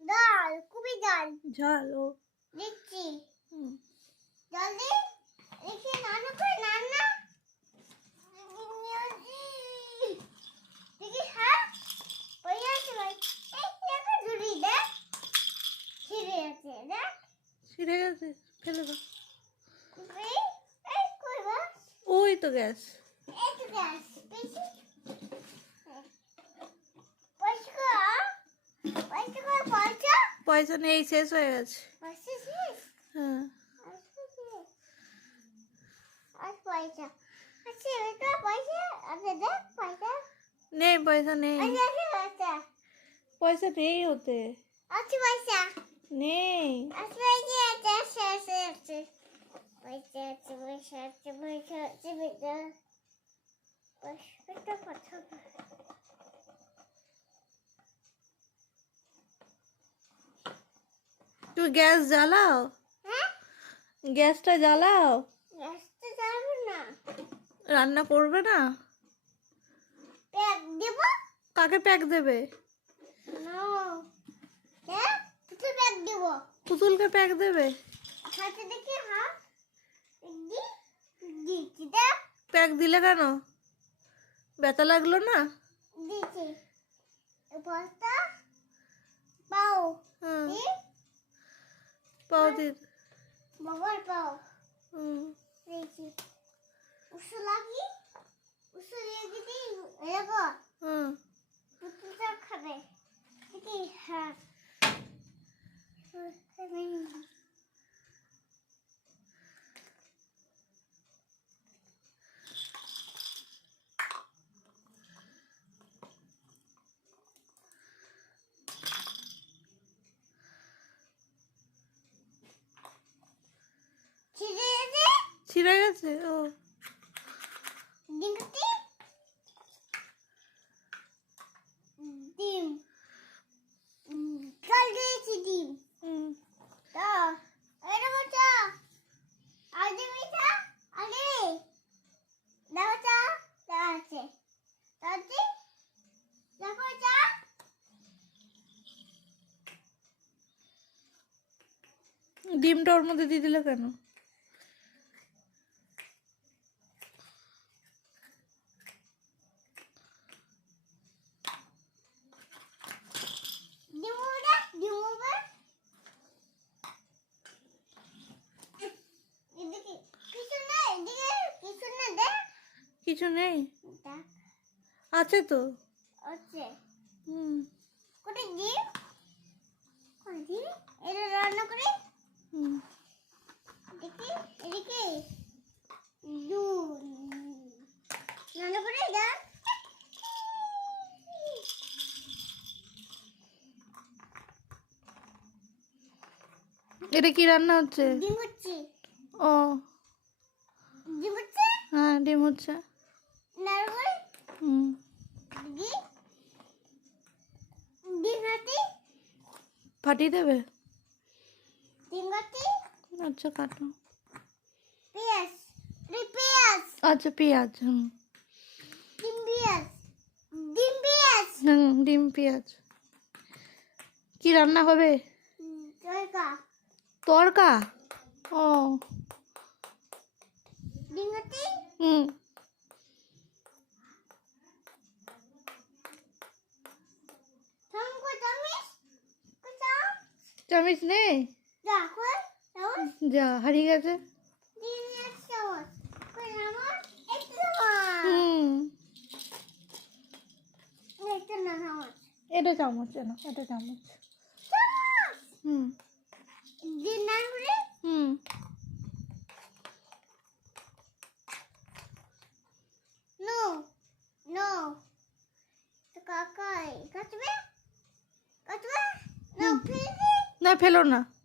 ডাল খুবই ডাল। ঝাল ও। দিচ্ছি। জলদি। দেখি নানা করে নানা। হ্যাঁ? ছিঁড়ে গেছে ফেলে দাও। ওই তো গ্যাস এই তো গ্যাস বেশি পয়সা পয়সা করে পয়সা নেই শেষ হয়ে গেছে। হ্যাঁ নেই পয়সা নেই। পয়সা। নেই ওতে। নেই। পয়সা আছে পয়সা আছে পয়সা আছে গ্যাস জ্বালাও। হ্যাঁ? গ্যাসটা জ্বালাও। না। রান্না করবে না? প্যাক দেব? কাকে প্যাক দেবে? হ্যাঁ প্যাক দেব। পুতুলকে প্যাক দেবে? হাতে দেখি হ্যাঁ প্যাক দিলে কেন? ব্যথা লাগল না? বস্তা পাও হুম দি পাও দে। বাবার পাও। হুম। দেখি উসু লাগি? উসু দিয়ে দিবি? এগো হুম পুতুলটা খাবে দেখি হ্যাঁ ছিঁড়ে গেছে গেছে ও। ডিম জল দিয়েছি ডিম। তো এটা বাচ্চা আগে মিঠা আগে দাওচা দাওছে দাওছি দেখো চা। ডিমটা ওর মধ্যে দিয়ে দিলে কেন ডিমুটা ডিমুবা এদিকে কিছু না এদিকে কিছু না দে কিছু নেই? আছে তো। হচ্ছে হুম। ডিম কোথায় ডিম এটা রান্না করে? হুম। দেখি এদিকে। দু রান্না করে যা এটা কি রান্না হচ্ছে? ডিম হচ্ছে। ও। ডিম হচ্ছে? হ্যাঁ ডিম হচ্ছে। ফাটিয়ে দেবে? আচ্ছা কাটো। আচ্ছা পেঁয়াজ হুম। হুম ডিম পেঁয়াজ। কি রান্না হবে? তরকা। ও। হুম থাম কো তামিস কো তাম চামিচ নেই? যা হারিয়ে গেছে। এটা চামচ না এটা চামচ হুম। হুম নো নো তো কাকাই কাটবে কাটবে না হুম। ফেলে না ফেলো না।